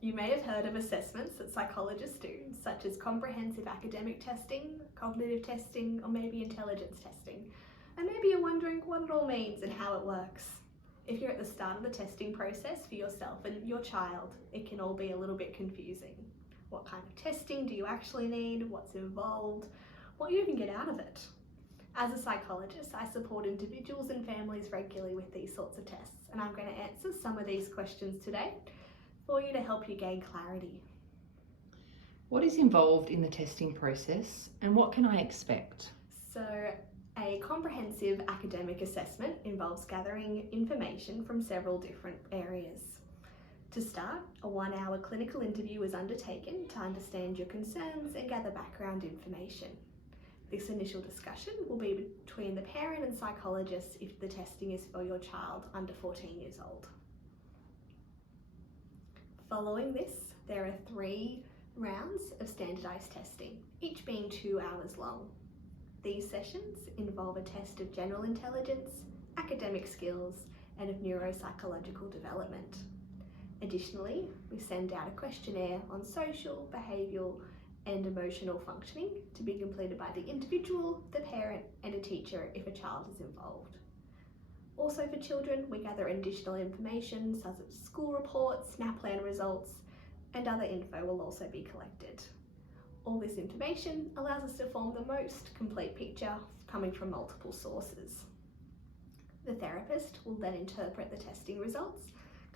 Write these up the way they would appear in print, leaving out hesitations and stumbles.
You may have heard of assessments that psychologists do, such as comprehensive academic testing, cognitive testing, or maybe intelligence testing. And maybe you're wondering what it all means and how it works. If you're at the start of the testing process for yourself and your child, it can all be a little bit confusing. What kind of testing do you actually need? What's involved? What do you even get out of it? As a psychologist, I support individuals and families regularly with these sorts of tests, and I'm going to answer some of these questions today for you to help you gain clarity. What is involved in the testing process and what can I expect? So, a comprehensive academic assessment involves gathering information from several different areas. To start, a 1-hour clinical interview is undertaken to understand your concerns and gather background information. This initial discussion will be between the parent and psychologist if the testing is for your child under 14 years old. Following this, there are 3 rounds of standardised testing, each being 2 hours long. These sessions involve a test of general intelligence, academic skills, and of neuropsychological development. Additionally, we send out a questionnaire on social, behavioural, and emotional functioning to be completed by the individual, the parent, and a teacher if a child is involved. Also for children, we gather additional information such as school reports, SNAP plan results, and other info will also be collected. All this information allows us to form the most complete picture coming from multiple sources. The therapist will then interpret the testing results,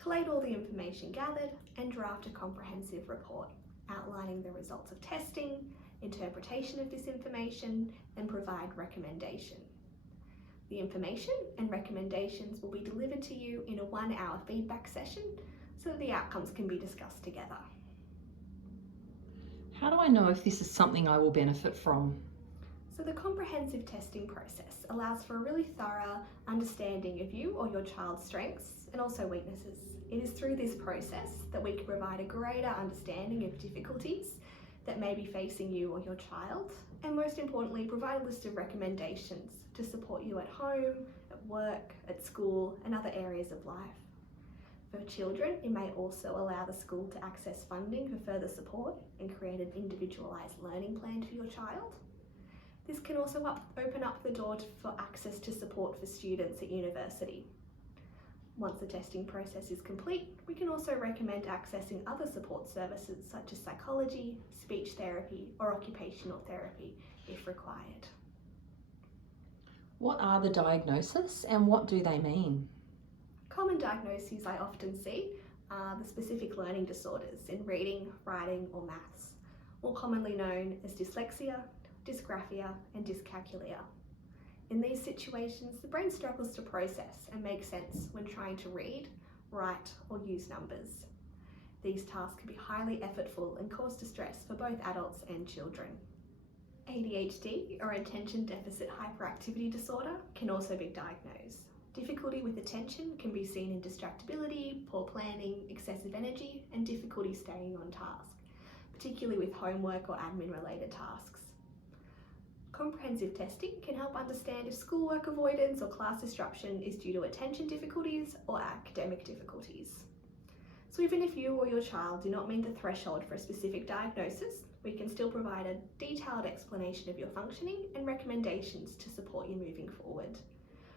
collate all the information gathered, and draft a comprehensive report outlining the results of testing, interpretation of this information, and provide recommendation. The information and recommendations will be delivered to you in a 1-hour feedback session so that the outcomes can be discussed together. How do I know if this is something I will benefit from? So the comprehensive testing process allows for a really thorough understanding of you or your child's strengths and also weaknesses. It is through this process that we can provide a greater understanding of difficulties that may be facing you or your child, and most importantly, provide a list of recommendations to support you at home, at work, at school, and other areas of life. For children, it may also allow the school to access funding for further support and create an individualised learning plan for your child. This can also open up the door for access to support for students at university. Once the testing process is complete, we can also recommend accessing other support services such as psychology, speech therapy, or occupational therapy if required. What are the diagnoses and what do they mean? Common diagnoses I often see are the specific learning disorders in reading, writing, or maths, more commonly known as dyslexia, dysgraphia, and dyscalculia. In these situations, the brain struggles to process and make sense when trying to read, write, or use numbers. These tasks can be highly effortful and cause distress for both adults and children. ADHD, or attention deficit hyperactivity disorder, can also be diagnosed. Difficulty with attention can be seen in distractibility, poor planning, excessive energy, and difficulty staying on task, particularly with homework or admin-related tasks. Comprehensive testing can help understand if schoolwork avoidance or class disruption is due to attention difficulties or academic difficulties. So even if you or your child do not meet the threshold for a specific diagnosis, we can still provide a detailed explanation of your functioning and recommendations to support you moving forward.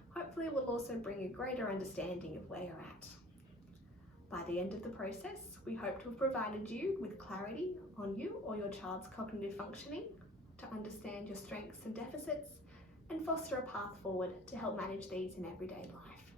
Hopefully it will also bring a greater understanding of where you're at. By the end of the process, we hope to have provided you with clarity on you or your child's cognitive functioning, to understand your strengths and deficits, and foster a path forward to help manage these in everyday life.